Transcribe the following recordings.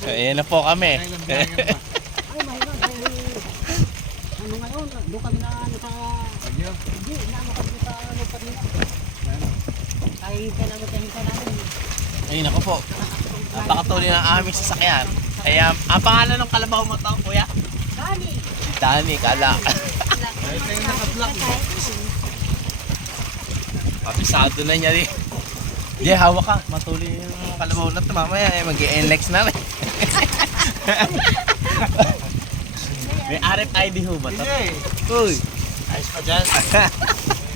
Ayan na po kami. Ay, mahirap. Ano ngayon? Doon kami na ano sa... Hindi, naano kami sa lupat nila. Ay, hintay namin. Ayun ako po. Napakatuloy ng aming sasakyan. Kaya, ang pangalan ng kalabaw mo to, kuya? Dani! Dani, kala. Papisado na niya rin. Di, hawak ka. Matuloy yung kalabaw na to. Mamaya, mag-i-NLEX na rin. May RFID ho ba to? Uy! Ayos pa dyan.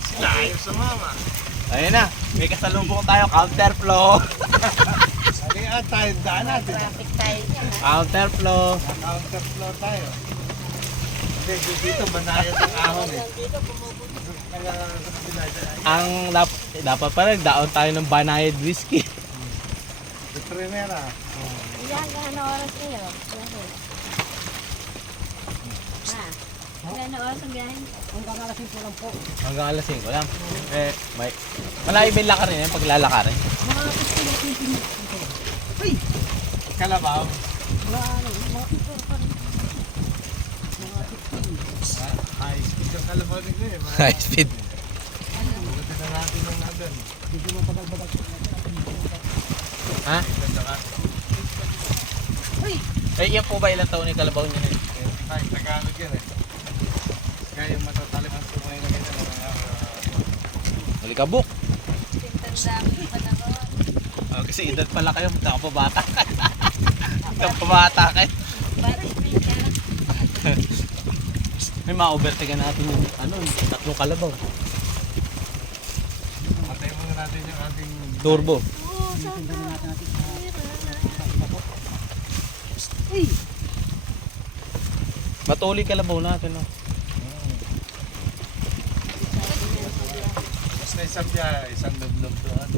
Sila ayos sa mama. Ayun na. May kasalubong tayo. Counterflow. Sabi nga tayo, daan natin. Traffic tayo dyan, ha? Counterflow. Counterflow tayo. Hindi, dito manayat ang ahon eh. Dito, bumubuti. Kaya Ang dapat pa nagdaon tayo ng Banayad Whiskey. the primera. Ilan ka na oras kayo? Ilan na oras ang biyahe? Hanggang alas 5 lang po. Hanggang alas 5 lang. May malayo ba yung lakarin yan pag lalakarin? Mga 15 minutes. Uy! Kalabaw. Mga 15 pa rin. Mga 15. High speed ang kalabaw nila eh. High speed. Buti na natin ng nadan. Hindi mo pagal-bagal. Ha? Ganda ka. Uy! Yan po ba ilang taon yung kalabaw niya na yun? Ay, Tagalog yan eh. Kaya yung matatalim ang sumay na ganyan. Malikabok. Tandaan pa na ba? Kasi edad pala kayo, magkakapabata. Magkakapabata kayo. Bari, ka. May ma-overtaken natin yung tatlong kalabaw. Patay muna natin yung ating... Turbo. Oo, saan ka? Uy! Matuloy kalabaw natin. No? Basta isang biya, isang lublob doon.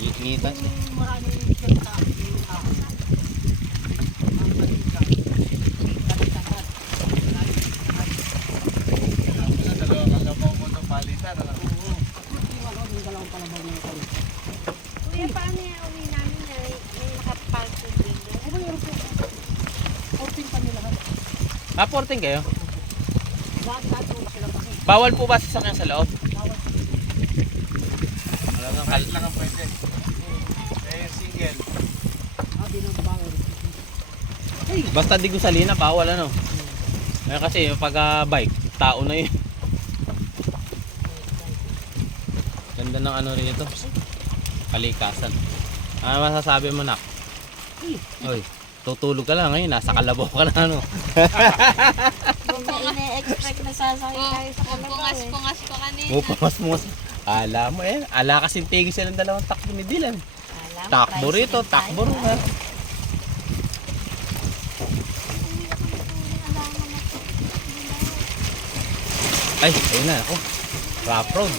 Iingitan siya. Maraming kanta. Dalawa kalabaw mo itong palitan. Kuya, paano yung uwi namin na may nakaparking din doon? 14 kayo? Bawal po ba sasakyan sa loob? Kahit lang ang pwede. Eh, single. Basta di gusalina, bawal ano. Kasi yung pag bike, tao na yun. Ganda ng ano rin ito. Kalikasan. Ano masasabi mo, nak? Oy, tutulog ka lang ngayon, nasa kalabaw ka na ano. Kung ine-expect na sasakay tayo sa kalabaw eh. Pungas-pungas ko kanina. Mupamas-mungas. Ala mo ala kasing tigil sila ng dalawang takbo ni Dylan. Alam, Takbo rito, takbo rin. Ay, ayun na ako. Rough road.